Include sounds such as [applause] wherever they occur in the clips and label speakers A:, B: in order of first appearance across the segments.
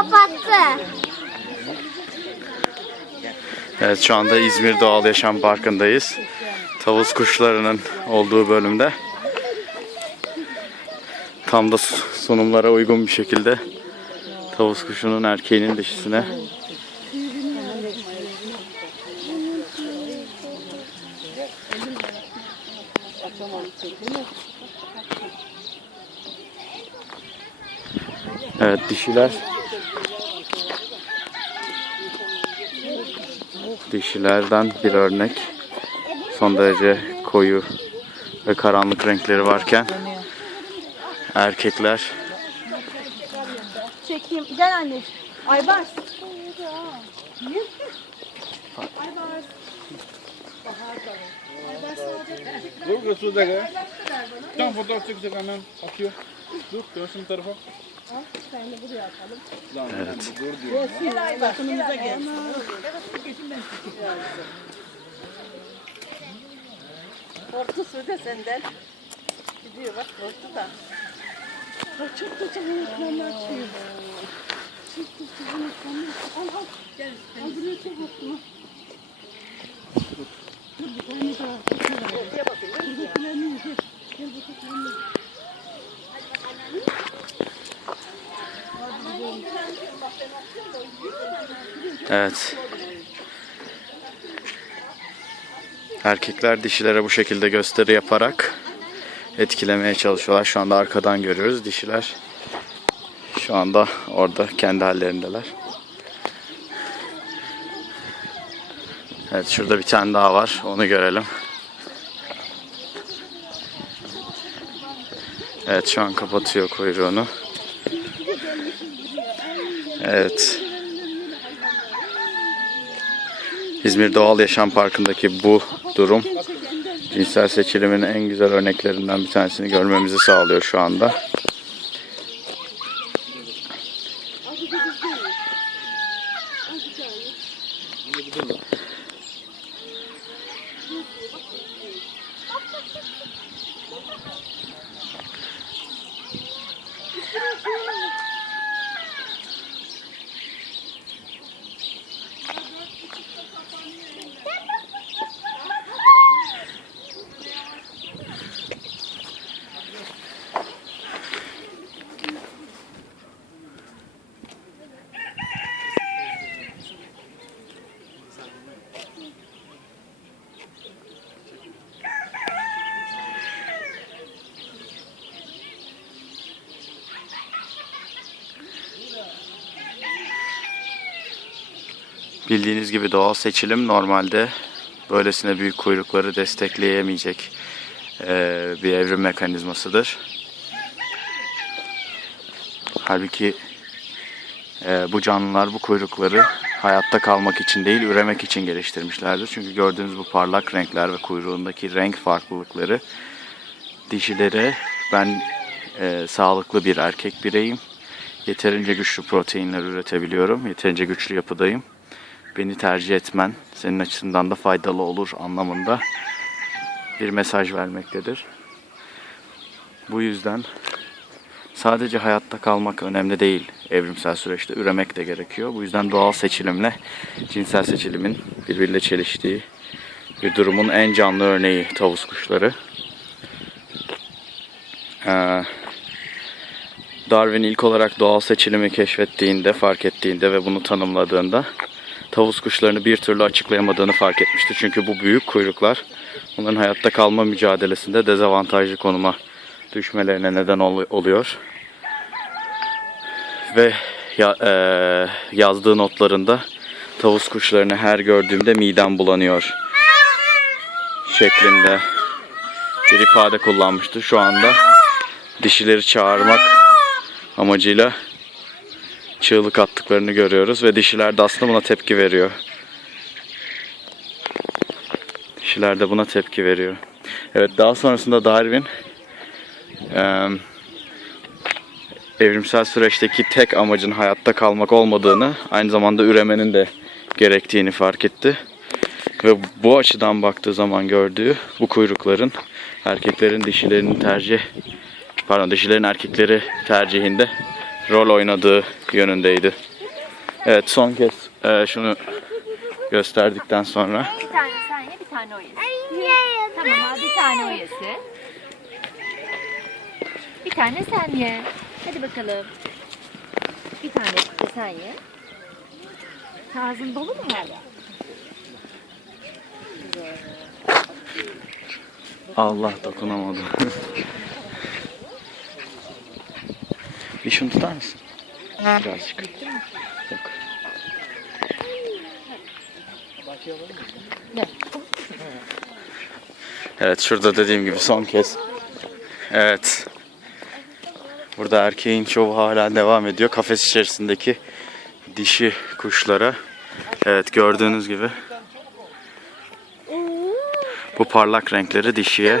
A: kapattı.
B: Evet şu anda İzmir Doğal Yaşam Parkı'ndayız. Tavus kuşlarının olduğu bölümde. Tam da su- sunumlara uygun bir şekilde tavus kuşunun erkeğinin dişisine Evet dişiler dişilerden bir örnek. Son derece koyu ve karanlık renkleri varken erkekler
C: Çekeyim. Gel anne. Aybars.
D: Dur Resul da gel. Tam fotoğraf çekecek hemen atıyor. Dur görsün tarafa.
B: Evet.
C: Yakınımıza gel. Korktu Sude senden. Gidiyor bak korktu da. Bak çok kötü yönetmenler çıkıyor. Çok kötü yönetmenler. Al al. Gel. Al buraya çabuk. Dur bir tane daha. Buradakilerini yedir. Gel bakalım.
B: Evet. Erkekler dişilere bu şekilde gösteri yaparak etkilemeye çalışıyorlar. Şu anda arkadan görüyoruz. Dişiler şu anda orada kendi hallerindeler. Evet şurada bir tane daha var. Onu görelim. Evet şu an kapatıyor kuyruğunu. Evet. İzmir Doğal Yaşam Parkı'ndaki bu durum cinsel seçilimin en güzel örneklerinden bir tanesini görmemizi sağlıyor şu anda. Bildiğiniz gibi doğal seçilim normalde böylesine büyük kuyrukları destekleyemeyecek eee, bir evrim mekanizmasıdır. Halbuki eee, bu canlılar bu kuyrukları hayatta kalmak için değil üremek için geliştirmişlerdir. Çünkü gördüğünüz bu parlak renkler ve kuyruğundaki renk farklılıkları dişilere ben eee, sağlıklı bir erkek bireyim. Yeterince güçlü proteinler üretebiliyorum. Yeterince güçlü yapıdayım beni tercih etmen senin açısından da faydalı olur anlamında bir mesaj vermektedir. Bu yüzden sadece hayatta kalmak önemli değil. Evrimsel süreçte üremek de gerekiyor. Bu yüzden doğal seçilimle cinsel seçilimin birbiriyle çeliştiği bir durumun en canlı örneği tavus kuşları. Ee, Darwin ilk olarak doğal seçilimi keşfettiğinde, fark ettiğinde ve bunu tanımladığında tavus kuşlarını bir türlü açıklayamadığını fark etmişti. Çünkü bu büyük kuyruklar onların hayatta kalma mücadelesinde dezavantajlı konuma düşmelerine neden ol- oluyor. Ve ya- eee, yazdığı notlarında tavus kuşlarını her gördüğümde midem bulanıyor şeklinde bir ifade kullanmıştı. Şu anda dişileri çağırmak amacıyla çığlık attıklarını görüyoruz ve dişiler de aslında buna tepki veriyor. Dişiler de buna tepki veriyor. Evet daha sonrasında Darwin evrimsel süreçteki tek amacın hayatta kalmak olmadığını aynı zamanda üremenin de gerektiğini fark etti. Ve bu açıdan baktığı zaman gördüğü bu kuyrukların erkeklerin dişilerini tercih pardon dişilerin erkekleri tercihinde rol oynadığı yönündeydi. Evet son kez e, şunu gösterdikten sonra
A: Bir tane sen ye, bir tane o yesin. Tamam abi, bir tane o yesin. Bir tane sen ye. Hadi bakalım. Bir tane de sen ye. Ağzın dolu mu hala?
B: Allah dokunamadım. [laughs] bir şunu tutar mısın? Birazcık. Yok. Evet şurada dediğim gibi son kez. Evet. Burada erkeğin şovu hala devam ediyor. Kafes içerisindeki dişi kuşlara. Evet gördüğünüz gibi. Bu parlak renkleri dişiye.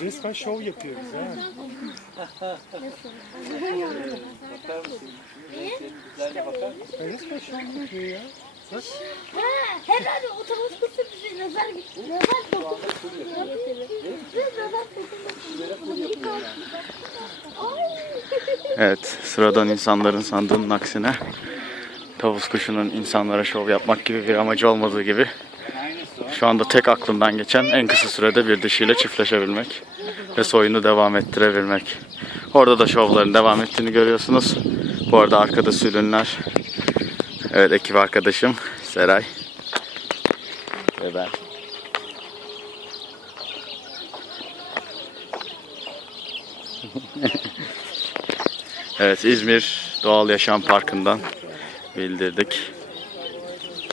E: Resmen şov yapıyoruz ha. Resmen şov yapıyor ya.
C: Herhalde otobüs kutu bize nazar getirir. Nazar.
B: Evet, sıradan insanların sandığının aksine tavus kuşunun insanlara şov yapmak gibi bir amacı olmadığı gibi şu anda tek aklından geçen en kısa sürede bir dişiyle çiftleşebilmek ve soyunu devam ettirebilmek. Orada da şovların devam ettiğini görüyorsunuz. Bu arada arkada sürünler. Evet ekip arkadaşım Seray ve ben. [laughs] Evet İzmir Doğal Yaşam Parkı'ndan bildirdik.